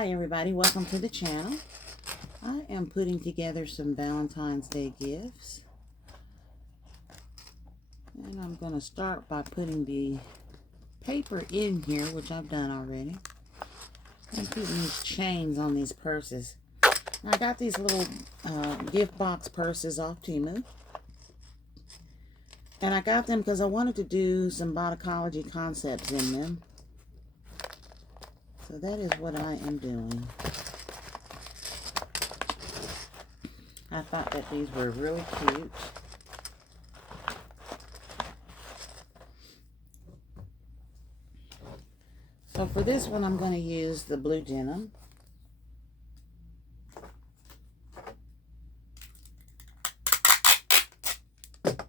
Hi everybody, welcome to the channel. I am putting together some Valentine's Day gifts. And I'm going to start by putting the paper in here, which I've done already. I'm putting these chains on these purses. Now, I got these little gift box purses off Temu. And I got them because I wanted to do some Boticology concepts in them. So that is what I am doing. I thought that these were really cute. So for this one, I'm going to use the blue denim. And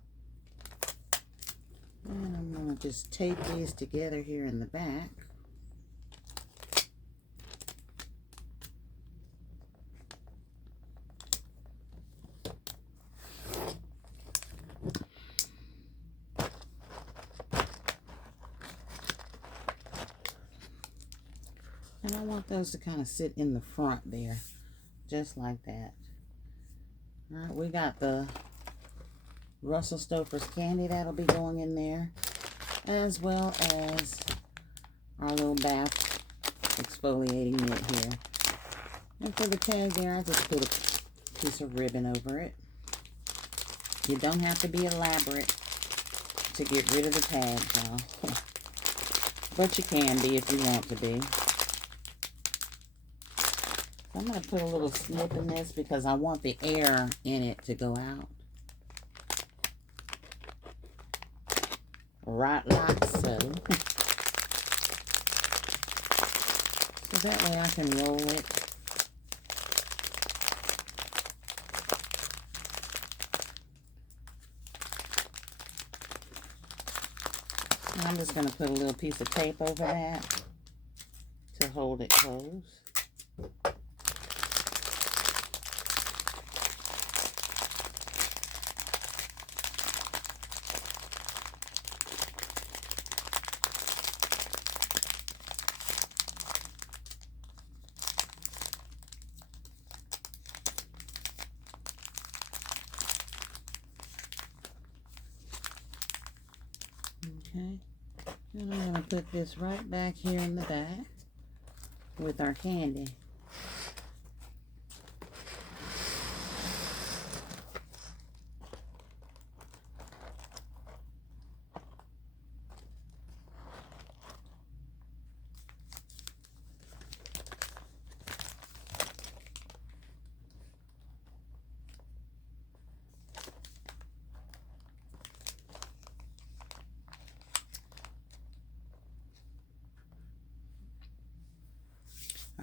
I'm going to just tape these together here in the back. And I want those to kind of sit in the front there, just like that. All right, we got the Russell Stover's candy that'll be going in there, as well as our little bath exfoliating mitt here. And for the tag there, I just put a piece of ribbon over it. You don't have to be elaborate to get rid of the tag, y'all. But you can be if you want to be. I'm going to put a little snip in this because I want the air in it to go out. Right like so. So that way I can roll it. And I'm just going to put a little piece of tape over that to hold it closed. Okay, and I'm going to put this right back here in the back with our candy.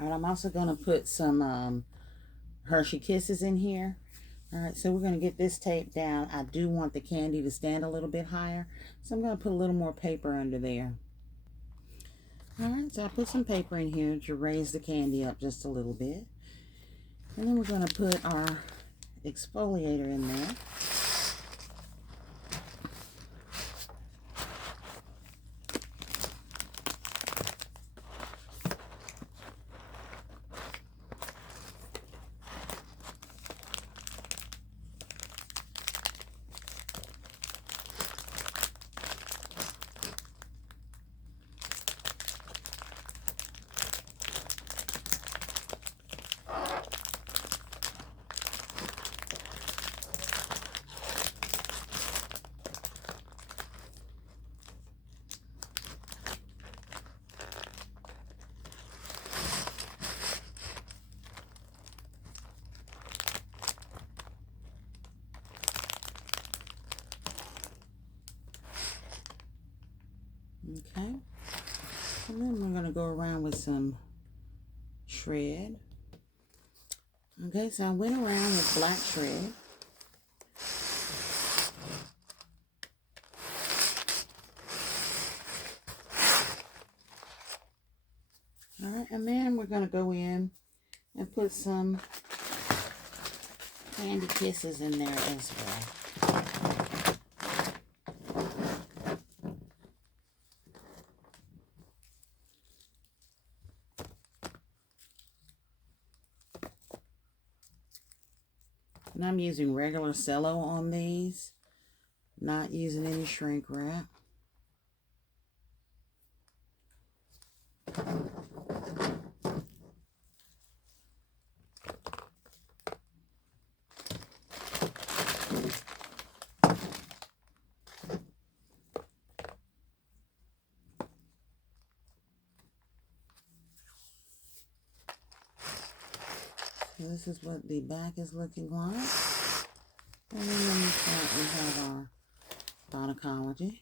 All right, I'm also going to put some Hershey Kisses in here. All right, so we're going to get this taped down. I do want the candy to stand a little bit higher, so I'm going to put a little more paper under there. All right, so I put some paper in here to raise the candy up just a little bit. And then we're going to put our exfoliator in there. Okay, and then we're going to go around with some shred. Okay, so I went around with black shred. All right, and then we're going to go in and put some Candy Kisses in there as well. And I'm using regular cello on these, not using any shrink wrap. So this is what the back is looking like. And then in the front we have our Boticology.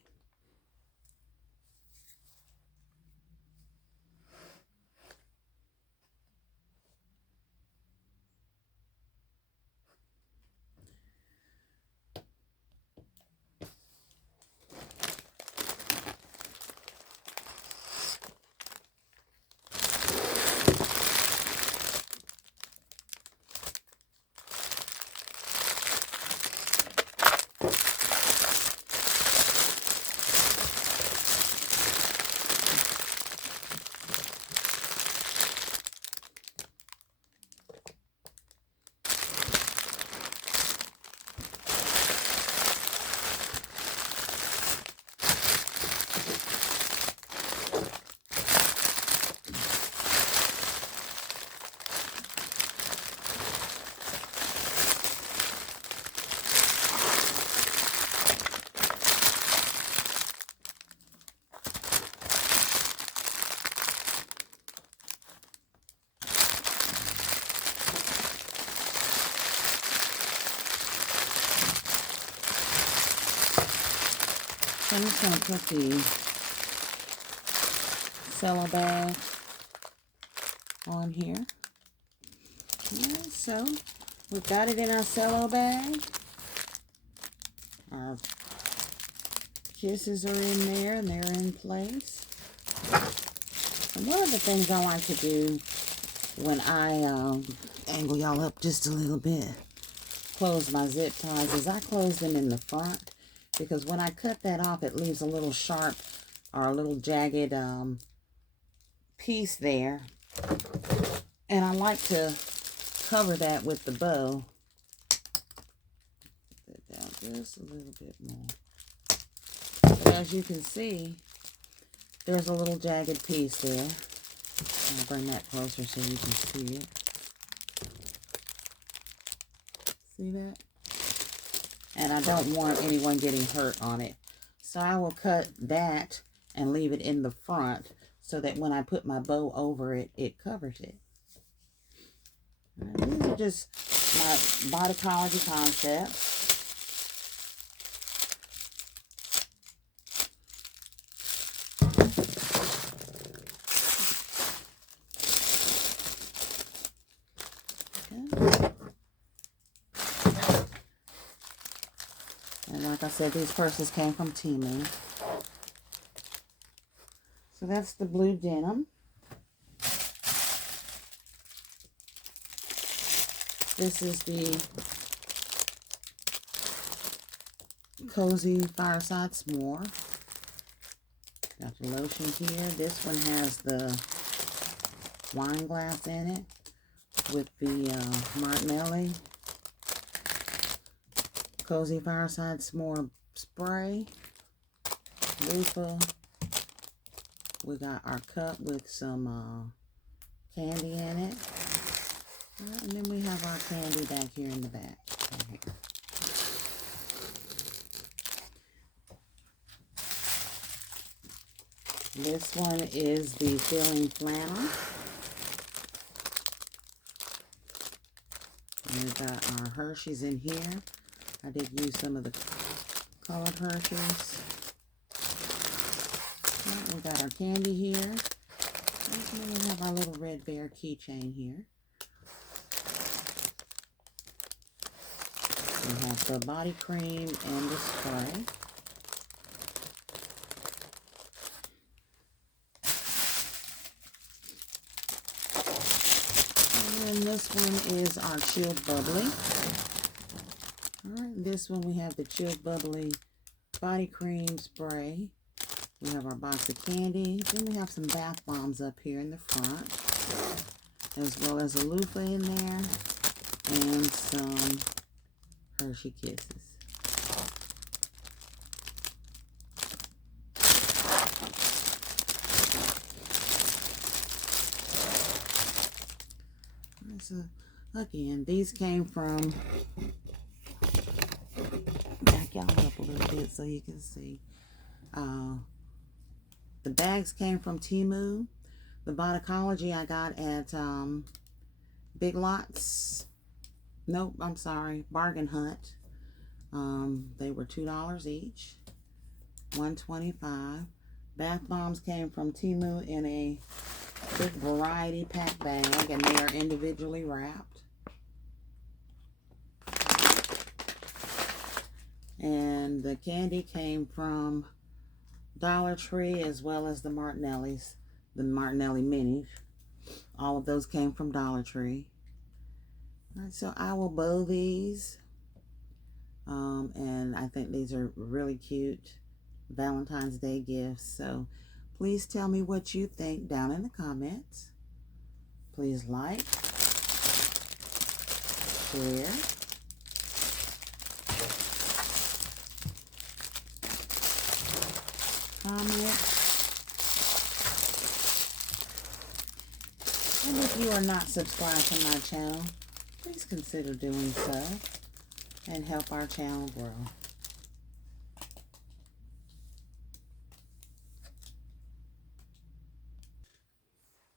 So I'm just going to put the cello bag on here. Alright, so we've got it in our cello bag. Our kisses are in there and they're in place. And one of the things I like to do when I angle y'all up just a little bit, close my zip ties, is I close them in the front, because when I cut that off it leaves a little sharp or a little jagged piece there, and I like to cover that with the bow. Put that down just a little bit more. But as you can see, there's a little jagged piece there. I'll bring that closer so you can see it. See that? And I don't want anyone getting hurt on it. So I will cut that and leave it in the front so that when I put my bow over it, it covers it. Right, these are just my Boticology concepts. And like I said, these purses came from Temu. So that's the blue denim. This is the Cozy Fireside S'more. Got the lotion here. This one has the wine glass in it with the Martinelli Cozy Fireside S'more spray. Loofah. We got our cup with some candy in it. And then we have our candy back here in the back. Right here. This one is the Feeling Flannel. And we've got our Hershey's in here. I did use some of the colored Hershey's. Right, we got our candy here. And then we have our little Red Bear keychain here. We have the body cream and the spray. And then this one is our Chilled Bubbly. Alright, this one we have the Chilled Bubbly body cream spray. We have our box of candy. Then we have some bath bombs up here in the front, as well as a loofah in there and some Hershey Kisses. So, again, these came from, back y'all up a little bit so you can see. The bags came from Temu. The Boticology I got at Big Lots. Nope, I'm sorry, Bargain Hunt. They were $2 each, $1.25. Bath bombs came from Temu in a big variety pack bag, and they are individually wrapped. And the candy came from Dollar Tree, as well as the Martinelli's, the Martinelli minis. All of those came from Dollar Tree. All right, so I will bow these. And I think these are really cute Valentine's Day gifts. So please tell me what you think down in the comments. Please like, share, comment, and if you are not subscribed to my channel, please consider doing so and help our channel grow.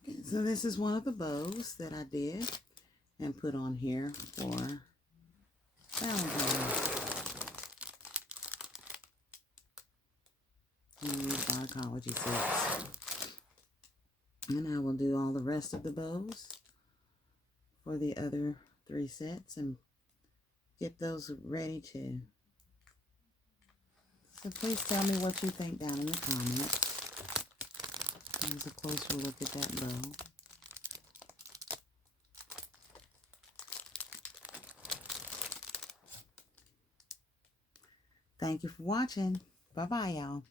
Okay, so this is one of the bows that I did and put on here for Valentine's. And these Boticology sets. And I will do all the rest of the bows for the other 3 sets and get those ready too. So please tell me what you think down in the comments. Here's a closer look at that bow. Thank you for watching. Bye-bye, y'all.